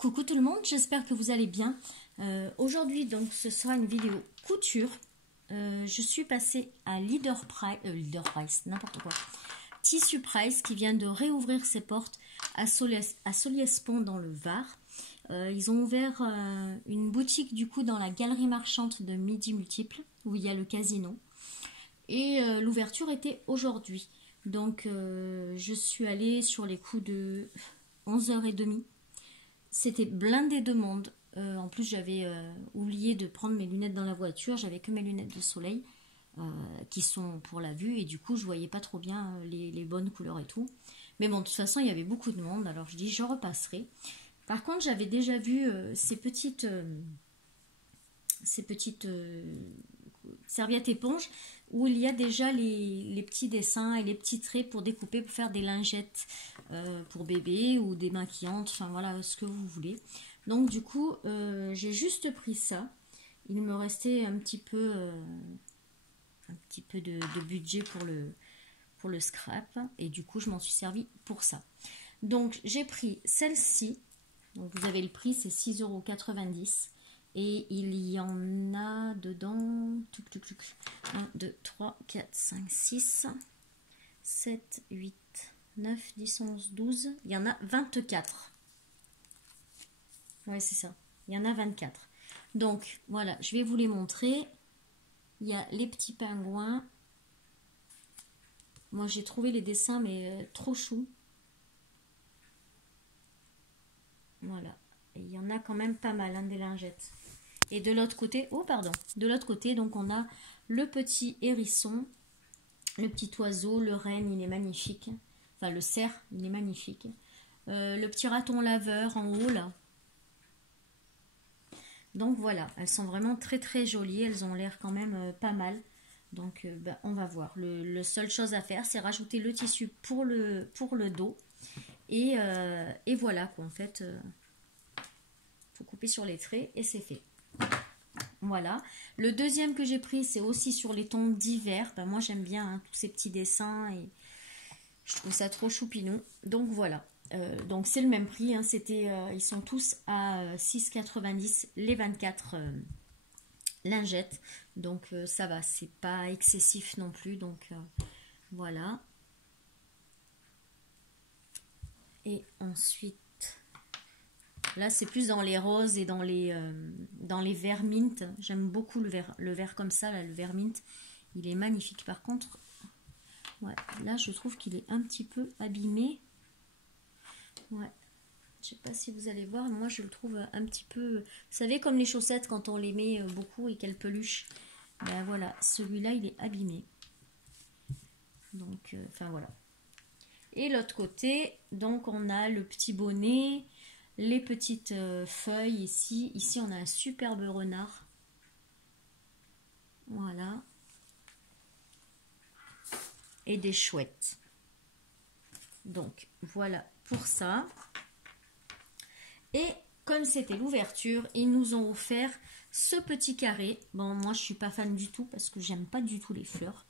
Coucou tout le monde, j'espère que vous allez bien. Aujourd'hui donc ce sera une vidéo couture. Je suis passée à Leader Price, n'importe quoi. Tissu Price qui vient de réouvrir ses portes à Soliespont dans le Var. Ils ont ouvert une boutique du coup dans la galerie marchande de Midi Multiple où il y a le casino. Et l'ouverture était aujourd'hui. Donc je suis allée sur les coups de 11h30. C'était blindé de monde. En plus, j'avais oublié de prendre mes lunettes dans la voiture. J'avais que mes lunettes de soleil qui sont pour la vue. Et du coup, je voyais pas trop bien les bonnes couleurs et tout. Mais bon, de toute façon, il y avait beaucoup de monde. Alors, je dis, je repasserai. Par contre, j'avais déjà vu ces petites serviettes éponges où il y a déjà les petits dessins et les petits traits pour découper, pour faire des lingettes pour bébé ou des maquillantes, enfin voilà, ce que vous voulez. Donc du coup, j'ai juste pris ça. Il me restait un petit peu de budget pour le scrap et du coup, je m'en suis servi pour ça. Donc j'ai pris celle-ci. Donc vous avez le prix, c'est 6,90 €. Et il y en a dedans 1, 2, 3, 4, 5, 6, 7, 8, 9, 10, 11, 12. Il y en a 24. Ouais, c'est ça. Il y en a 24. Donc, voilà, je vais vous les montrer. Il y a les petits pingouins. Moi, j'ai trouvé les dessins, mais trop chou. Voilà. Et il y en a quand même pas mal, hein, des lingettes. Et de l'autre côté, de l'autre côté, donc on a le petit hérisson, le petit oiseau, le renne, il est magnifique. Enfin, le cerf, il est magnifique. Le petit raton laveur en haut, là. Donc voilà, elles sont vraiment très très jolies. Elles ont l'air quand même pas mal. Donc on va voir. Le seule chose à faire, c'est rajouter le tissu pour le dos. Et voilà, quoi, en fait. Faut couper sur les traits et c'est fait. Voilà. Le deuxième que j'ai pris, c'est aussi sur les tons d'hiver. Ben, moi, j'aime bien hein, tous ces petits dessins et je trouve ça trop choupinou. Donc, voilà. Donc, c'est le même prix. Hein. Ils sont tous à 6,90 € les 24 lingettes. Donc, ça va. C'est pas excessif non plus. Donc, voilà. Et ensuite... Là, c'est plus dans les roses et dans les verts mint. J'aime beaucoup le vert comme ça, là, le vert mint. Il est magnifique. Par contre, ouais, là, je trouve qu'il est un petit peu abîmé. Ouais. Je sais pas si vous allez voir. Moi, je le trouve un petit peu... Vous savez, comme les chaussettes, quand on les met beaucoup et qu'elles peluchent. Ben voilà, celui-là, il est abîmé. Donc, enfin, voilà. Et l'autre côté, donc, on a le petit bonnet... Les petites feuilles ici. Ici, on a un superbe renard. Voilà. Et des chouettes. Donc, voilà pour ça. Et comme c'était l'ouverture, ils nous ont offert ce petit carré. Bon, moi, je suis pas fan du tout parce que j'aime pas du tout les fleurs.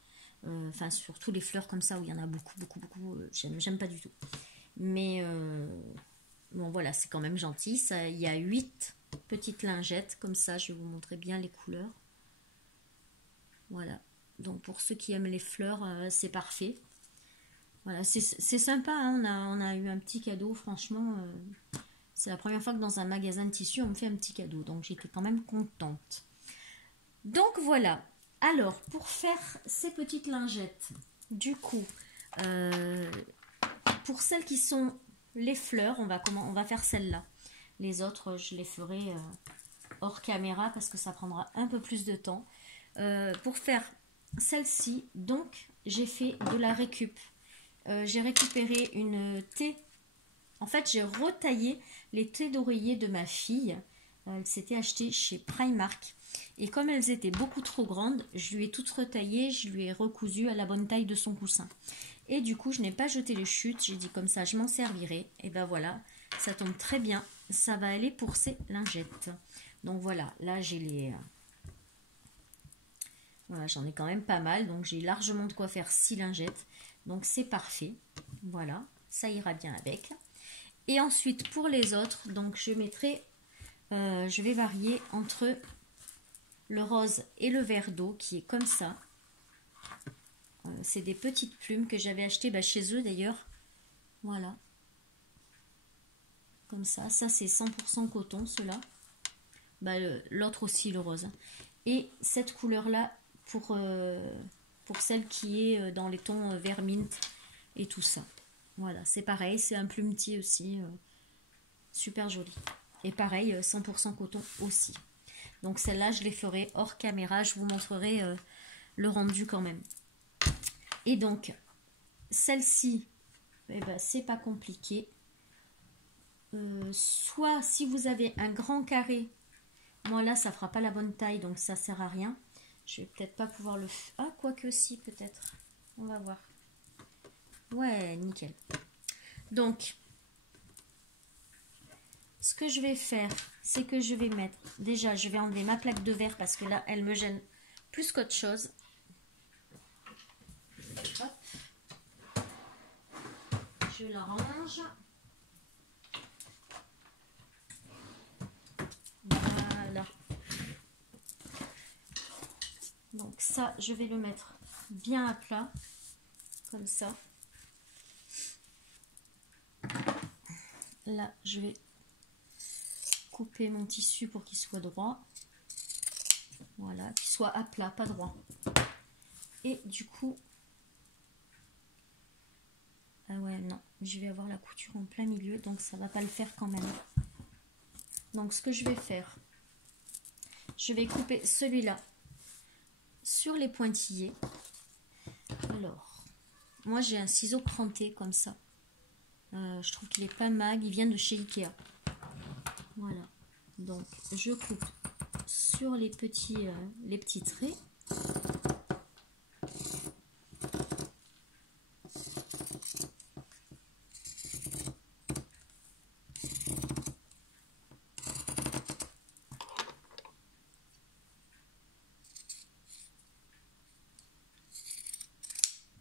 Enfin, surtout les fleurs comme ça où il y en a beaucoup. J'aime pas du tout. Mais... bon voilà, c'est quand même gentil. Ça, il y a 8 petites lingettes. Comme ça, je vais vous montrer bien les couleurs. Voilà. Donc pour ceux qui aiment les fleurs, c'est parfait. Voilà, c'est sympa. Hein, on a eu un petit cadeau. Franchement, c'est la première fois que dans un magasin de tissu, on me fait un petit cadeau. Donc j'étais quand même contente. Donc voilà. Alors, pour faire ces petites lingettes, du coup, pour celles qui sont... les fleurs, on va faire celle-là. Les autres, je les ferai hors caméra parce que ça prendra un peu plus de temps. Pour faire celle-ci, donc, j'ai fait de la récup. J'ai récupéré une thé. En fait, j'ai retaillé les thés d'oreiller de ma fille. Elle s'était achetée chez Primark. Et comme elles étaient beaucoup trop grandes, je lui ai toutes retaillées, je lui ai recousu à la bonne taille de son coussin. Et du coup, je n'ai pas jeté les chutes. J'ai dit comme ça, je m'en servirai. Et ben voilà, ça tombe très bien. Ça va aller pour ces lingettes. Donc voilà, là j'ai les... Voilà, j'en ai quand même pas mal. Donc j'ai largement de quoi faire 6 lingettes. Donc c'est parfait. Voilà, ça ira bien avec. Et ensuite pour les autres, donc je mettrai, je vais varier entre le rose et le vert d'eau qui est comme ça. C'est des petites plumes que j'avais achetées chez eux d'ailleurs. Voilà. Comme ça. Ça c'est 100% coton, ceux-là. L'autre aussi, le rose. Et cette couleur-là pour celle qui est dans les tons vert mint et tout ça. Voilà, c'est pareil. C'est un plumetier aussi. Super joli. Et pareil, 100% coton aussi. Donc celle-là, je les ferai hors caméra. Je vous montrerai le rendu quand même. Et donc, celle-ci, c'est pas compliqué. Soit si vous avez un grand carré, moi là ça fera pas la bonne taille donc ça sert à rien. Je vais peut-être pas pouvoir le faire. Ah, quoique si, peut-être. On va voir. Ouais, nickel. Donc, ce que je vais faire, c'est que je vais mettre... Déjà, je vais enlever ma plaque de verre parce que là, elle me gêne plus qu'autre chose. Hop. Je la range. Voilà. Donc ça, je vais le mettre bien à plat, comme ça. Là, je vais couper mon tissu pour qu'il soit droit. Voilà, qu'il soit à plat, pas droit. Et du coup... Ah ouais, non, je vais avoir la couture en plein milieu, donc ça va pas le faire quand même. Donc ce que je vais faire, je vais couper celui-là sur les pointillés. Alors, moi j'ai un ciseau cranté comme ça. Je trouve qu'il est pas mal, il vient de chez Ikea. Voilà, donc je coupe sur les petits traits.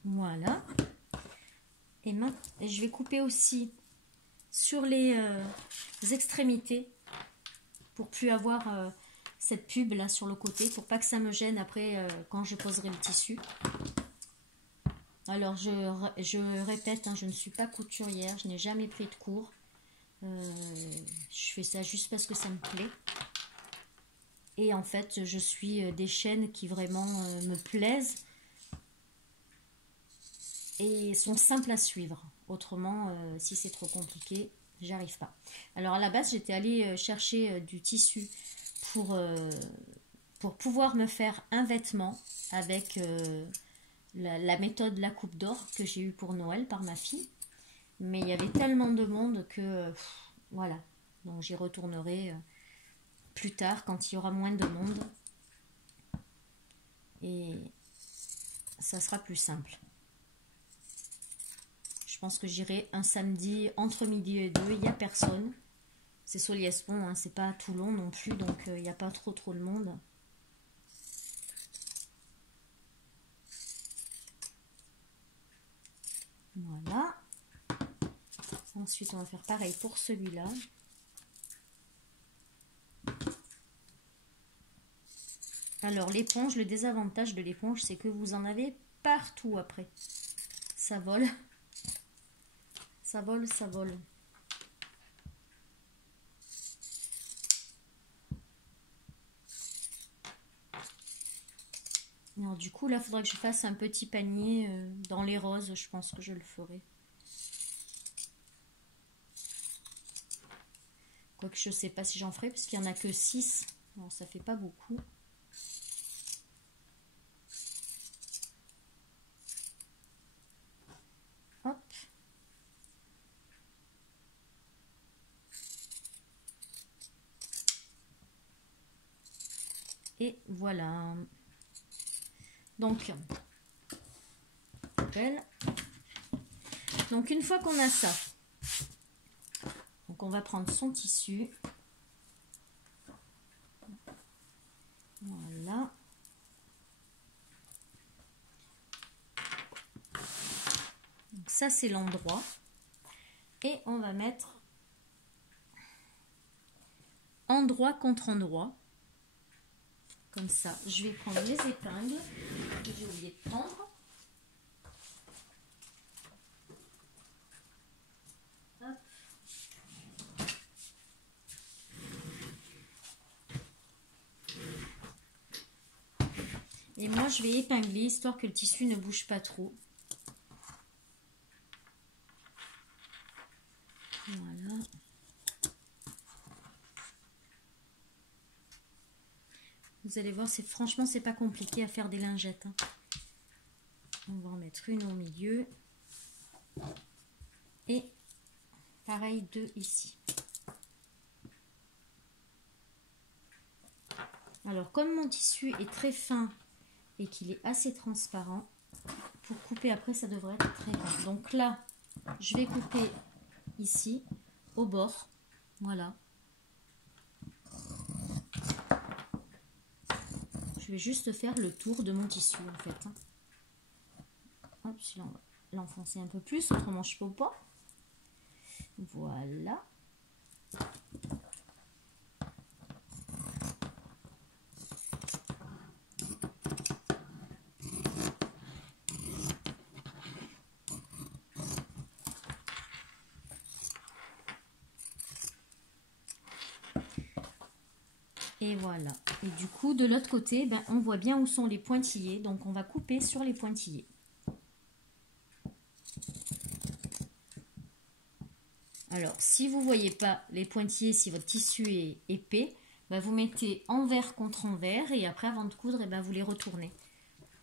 Voilà. Et maintenant, je vais couper aussi sur les extrémités pour plus avoir cette pub là sur le côté, pour pas que ça me gêne après quand je poserai le tissu. Alors je répète, hein, je ne suis pas couturière, je n'ai jamais pris de cours. Je fais ça juste parce que ça me plaît. Et en fait, je suis des chaînes qui vraiment me plaisent et sont simples à suivre. Autrement, si c'est trop compliqué, j'arrive pas. Alors à la base, j'étais allée chercher du tissu pour pouvoir me faire un vêtement avec la méthode La Coupe d'Or que j'ai eue pour Noël par ma fille. Mais il y avait tellement de monde que voilà. Donc j'y retournerai plus tard quand il y aura moins de monde. Et ça sera plus simple. Je pense que j'irai un samedi entre midi et 2, il n'y a personne. C'est Soliespont, hein, c'est pas Toulon non plus, donc il n'y a pas trop de monde. Voilà. Ensuite, on va faire pareil pour celui-là. Alors, l'éponge, le désavantage de l'éponge, c'est que vous en avez partout après. Ça vole. Ça vole, ça vole. Alors, du coup, là, il faudra que je fasse un petit panier dans les roses. Je pense que je le ferai. Quoique je ne sais pas si j'en ferai, parce qu'il n'y en a que 6. Alors, ça fait pas beaucoup. Hop. Et voilà. Donc, une fois qu'on a ça, donc on va prendre son tissu. Voilà. Donc ça c'est l'endroit. Et on va mettre endroit contre endroit. Comme ça, je vais prendre les épingles que j'ai oublié de prendre. Hop. Et moi, je vais épingler histoire que le tissu ne bouge pas trop. Voilà. Vous allez voir, franchement, c'est pas compliqué à faire des lingettes. Hein. On va en mettre une au milieu. Et pareil, 2 ici. Alors, comme mon tissu est très fin et qu'il est assez transparent, pour couper après, ça devrait être très bien. Donc là, je vais couper ici, au bord. Voilà. Je vais juste faire le tour de mon tissu en fait. Hop, celui-là, on va l'enfoncer un peu plus, autrement je peux pas. Voilà. Et voilà. Et du coup, de l'autre côté, ben, on voit bien où sont les pointillés. Donc, on va couper sur les pointillés. Alors, si vous ne voyez pas les pointillés, si votre tissu est épais, ben, vous mettez envers contre envers. Et après, avant de coudre, ben, vous les retournez.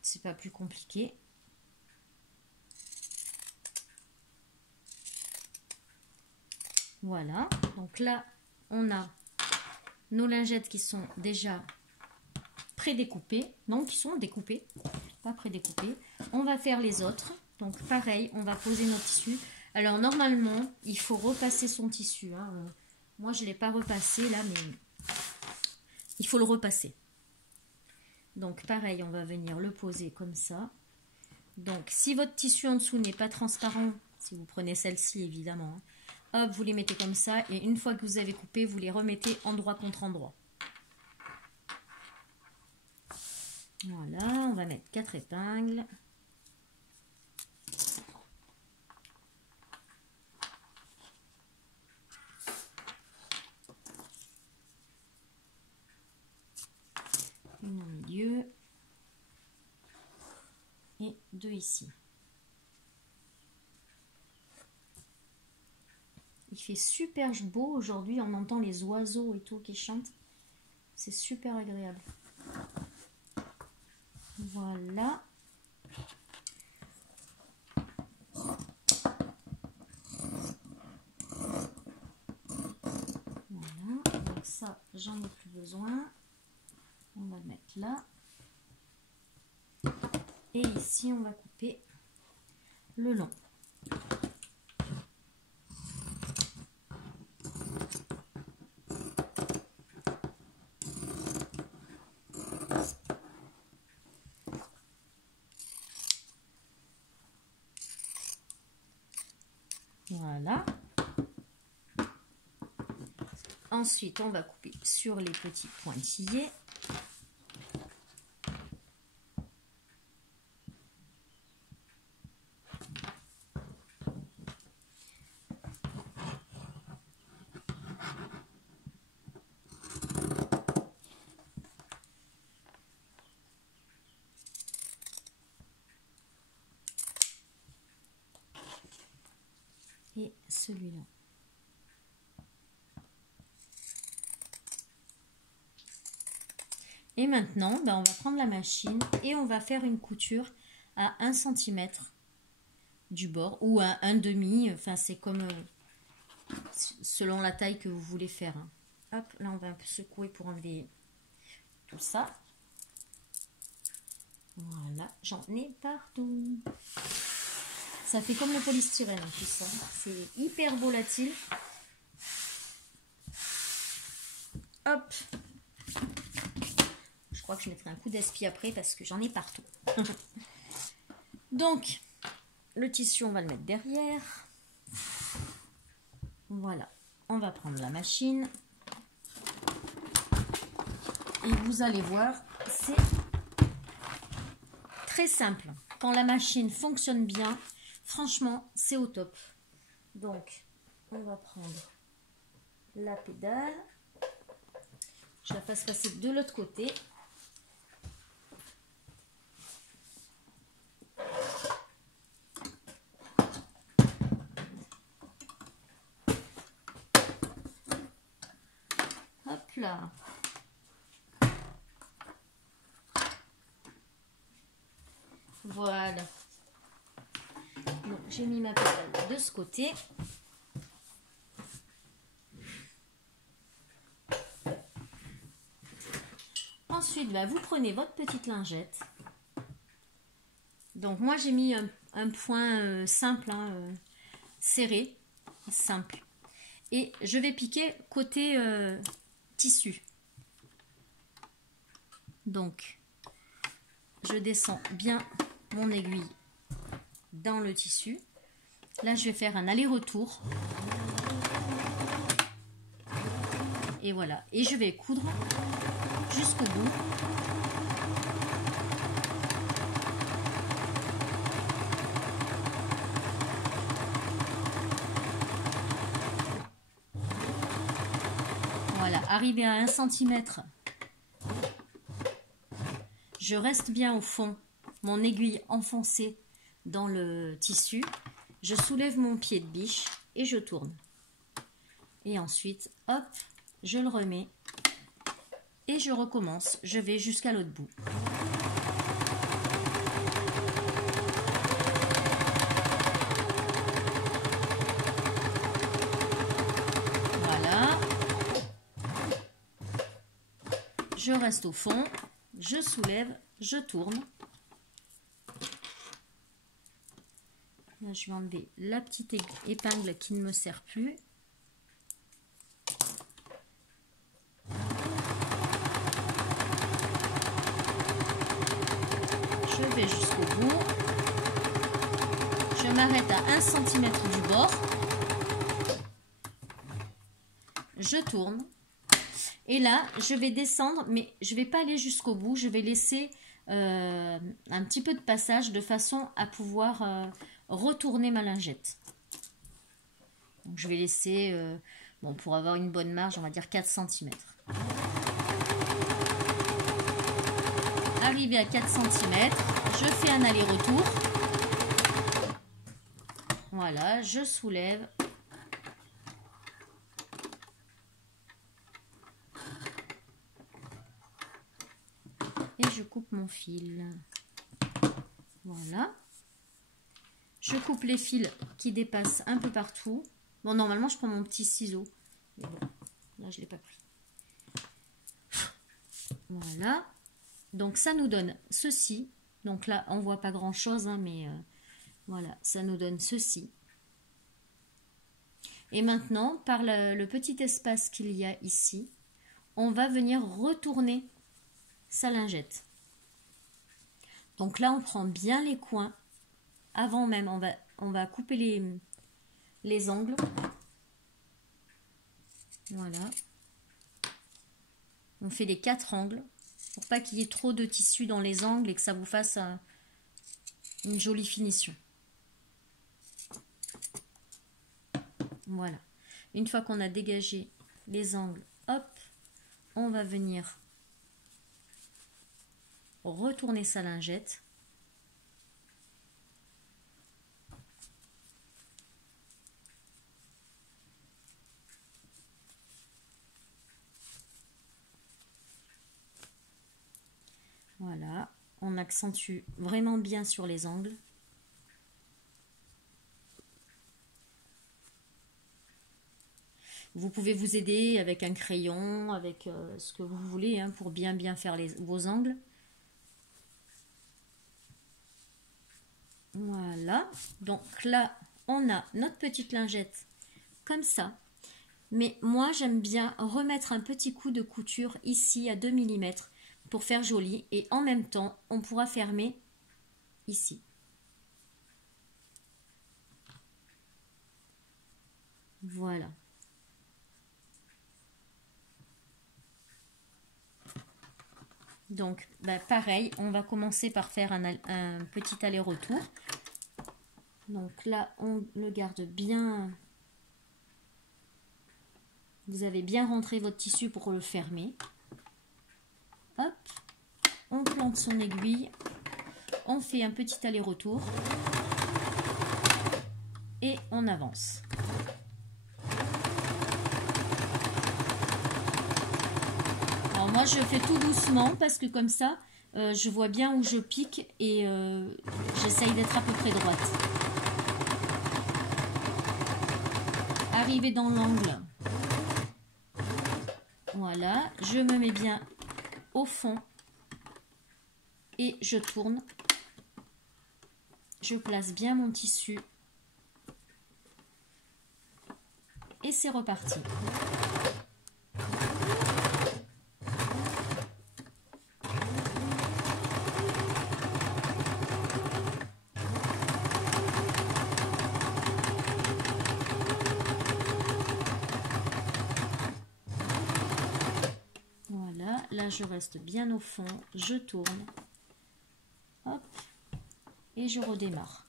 C'est pas plus compliqué. Voilà. Donc là, on a nos lingettes qui sont déjà pré-découpées, non, qui sont découpées, pas pré-découpées. On va faire les autres. Donc pareil, on va poser notre tissu. Alors normalement, il faut repasser son tissu. Hein. Moi, je ne l'ai pas repassé là, mais il faut le repasser. Donc pareil, on va venir le poser comme ça. Donc si votre tissu en dessous n'est pas transparent, si vous prenez celle-ci évidemment, hein, hop, vous les mettez comme ça et une fois que vous avez coupé, vous les remettez endroit contre endroit. Voilà, on va mettre 4 épingles. Une au milieu et 2 ici. Il fait super beau aujourd'hui, on entend les oiseaux et tout qui chantent. C'est super agréable. Voilà. Voilà. Donc ça, j'en ai plus besoin. On va le mettre là. Et ici, on va couper le long. Voilà. Ensuite, on va couper sur les petits pointillés. Et celui-là. Et maintenant, ben, on va prendre la machine et on va faire une couture à 1 cm du bord ou à 1,5. Enfin, c'est comme selon la taille que vous voulez faire. Hein. Hop, là, on va un peu secouer pour enlever tout ça. Voilà, j'en ai partout. Ça fait comme le polystyrène en plus. Hein. C'est hyper volatile. Hop. Je crois que je mettrai un coup d'espi après parce que j'en ai partout. Donc, le tissu, on va le mettre derrière. Voilà. On va prendre la machine. Et vous allez voir, c'est très simple. Quand la machine fonctionne bien, franchement, c'est au top. Donc, on va prendre la pédale. Je la fasse passer de l'autre côté. Hop là. Voilà. Donc, j'ai mis ma pédale de ce côté. Ensuite, bah, vous prenez votre petite lingette. Donc, moi, j'ai mis un point simple, hein, serré, simple. Et je vais piquer côté tissu. Donc, je descends bien mon aiguille dans le tissu. Là, je vais faire un aller-retour. Et voilà. Et je vais coudre jusqu'au bout. Voilà. Arrivé à 1 cm, je reste bien au fond, mon aiguille enfoncée dans le tissu. Je soulève mon pied de biche et je tourne. Et ensuite, hop, je le remets et je recommence. Je vais jusqu'à l'autre bout. Voilà. Je reste au fond, je soulève, je tourne. Là, je vais enlever la petite épingle qui ne me sert plus. Je vais jusqu'au bout. Je m'arrête à 1 cm du bord. Je tourne. Et là, je vais descendre, mais je ne vais pas aller jusqu'au bout. Je vais laisser un petit peu de passage de façon à pouvoir retourner ma lingette. Donc, je vais laisser, bon, pour avoir une bonne marge, on va dire 4 cm. Arrivé à 4 cm, je fais un aller-retour. Voilà, je soulève. Et je coupe mon fil. Voilà. Je coupe les fils qui dépassent un peu partout. Bon, normalement, je prends mon petit ciseau. Mais bon, là, je ne l'ai pas pris. Voilà. Donc, ça nous donne ceci. Donc là, on ne voit pas grand-chose, hein, mais voilà, ça nous donne ceci. Et maintenant, par le petit espace qu'il y a ici, on va venir retourner sa lingette. Donc là, on prend bien les coins. Avant même, on va couper les angles. Voilà. On fait les 4 angles pour pas qu'il y ait trop de tissu dans les angles et que ça vous fasse une jolie finition. Voilà. Une fois qu'on a dégagé les angles, hop, on va venir retourner sa lingette. Voilà, on accentue vraiment bien sur les angles. Vous pouvez vous aider avec un crayon, avec ce que vous voulez, hein, pour bien faire vos angles. Voilà, donc là, on a notre petite lingette comme ça. Mais moi, j'aime bien remettre un petit coup de couture ici à 2 mm pour faire joli. Et en même temps, on pourra fermer ici. Voilà. Donc, pareil, on va commencer par faire un petit aller-retour. Donc là, on le garde bien. Vous avez bien rentré votre tissu pour le fermer. Hop, on plante son aiguille. On fait un petit aller-retour. Et on avance. Alors moi, je fais tout doucement parce que comme ça, je vois bien où je pique et j'essaye d'être à peu près droite. Arriver dans l'angle. Voilà, je me mets bien au fond et je tourne. Je place bien mon tissu et c'est reparti. Là, je reste bien au fond, je tourne, hop, et je redémarre.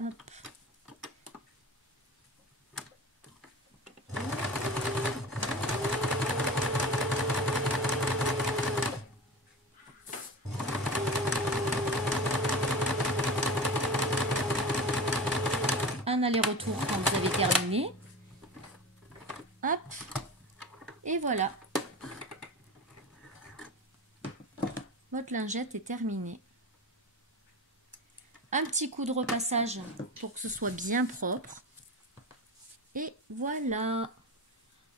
Hop. Un aller-retour quand vous avez terminé. Hop. Et voilà. Votre lingette est terminée. Un petit coup de repassage pour que ce soit bien propre. Et voilà,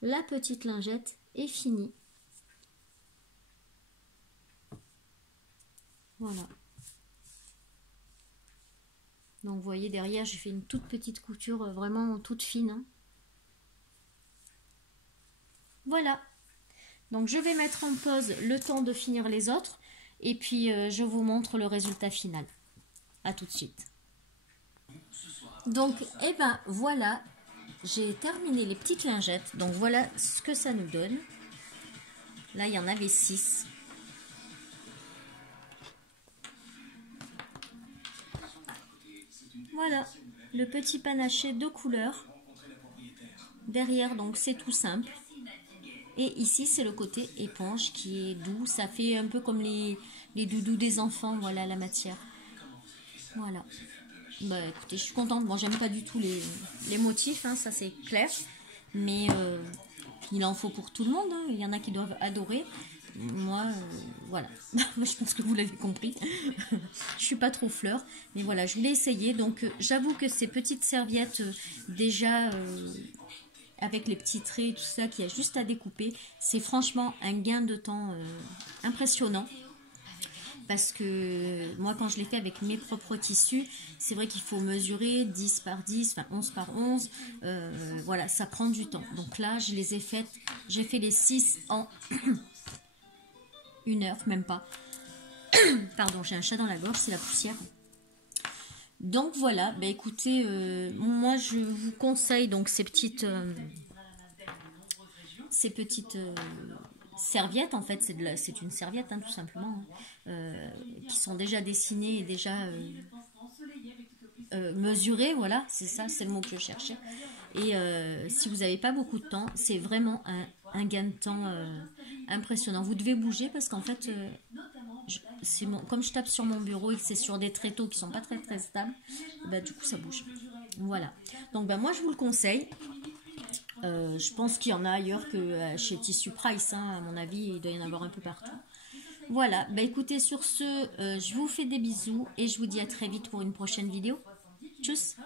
la petite lingette est finie. Voilà. Donc vous voyez derrière, j'ai fait une toute petite couture, vraiment toute fine. Hein. Voilà. Donc je vais mettre en pause le temps de finir les autres. Et puis je vous montre le résultat final. À tout de suite. Donc, et ben voilà, j'ai terminé les petites lingettes. Donc voilà ce que ça nous donne. Là, il y en avait 6. Voilà, le petit panaché de couleur. Derrière, donc c'est tout simple. Et ici, c'est le côté éponge qui est doux. Ça fait un peu comme les doudous des enfants, voilà la matière. Voilà. Bah écoutez, je suis contente. Bon, j'aime pas du tout les motifs, hein, ça c'est clair. Mais il en faut pour tout le monde. Hein. Il y en a qui doivent adorer. Moi, voilà. Je pense que vous l'avez compris. Je suis pas trop fleur. Mais voilà, je voulais essayer. Donc, j'avoue que ces petites serviettes, déjà, avec les petits traits et tout ça, qu'il y a juste à découper, c'est franchement un gain de temps impressionnant. Parce que moi, quand je l'ai fait avec mes propres tissus, c'est vrai qu'il faut mesurer 10 par 10, enfin 11 par 11. Voilà, ça prend du temps. Donc là, je les ai faites. J'ai fait les 6 en 1 heure, même pas. Pardon, j'ai un chat dans la gorge, c'est la poussière. Donc voilà, bah écoutez, moi je vous conseille donc ces petites serviettes, en fait, c'est une serviette hein, tout simplement, qui sont déjà dessinées et déjà mesurées, voilà, c'est ça, c'est le mot que je cherchais. Et si vous n'avez pas beaucoup de temps, c'est vraiment un gain de temps impressionnant. Vous devez bouger parce qu'en fait, comme je tape sur mon bureau et que c'est sur des tréteaux qui sont pas très très stables, bah, du coup ça bouge. Voilà. Donc bah, moi je vous le conseille. Je pense qu'il y en a ailleurs que chez Tissu Price, hein, à mon avis, il doit y en avoir un peu partout. Voilà, bah écoutez, sur ce, je vous fais des bisous et je vous dis à très vite pour une prochaine vidéo. Tchuss!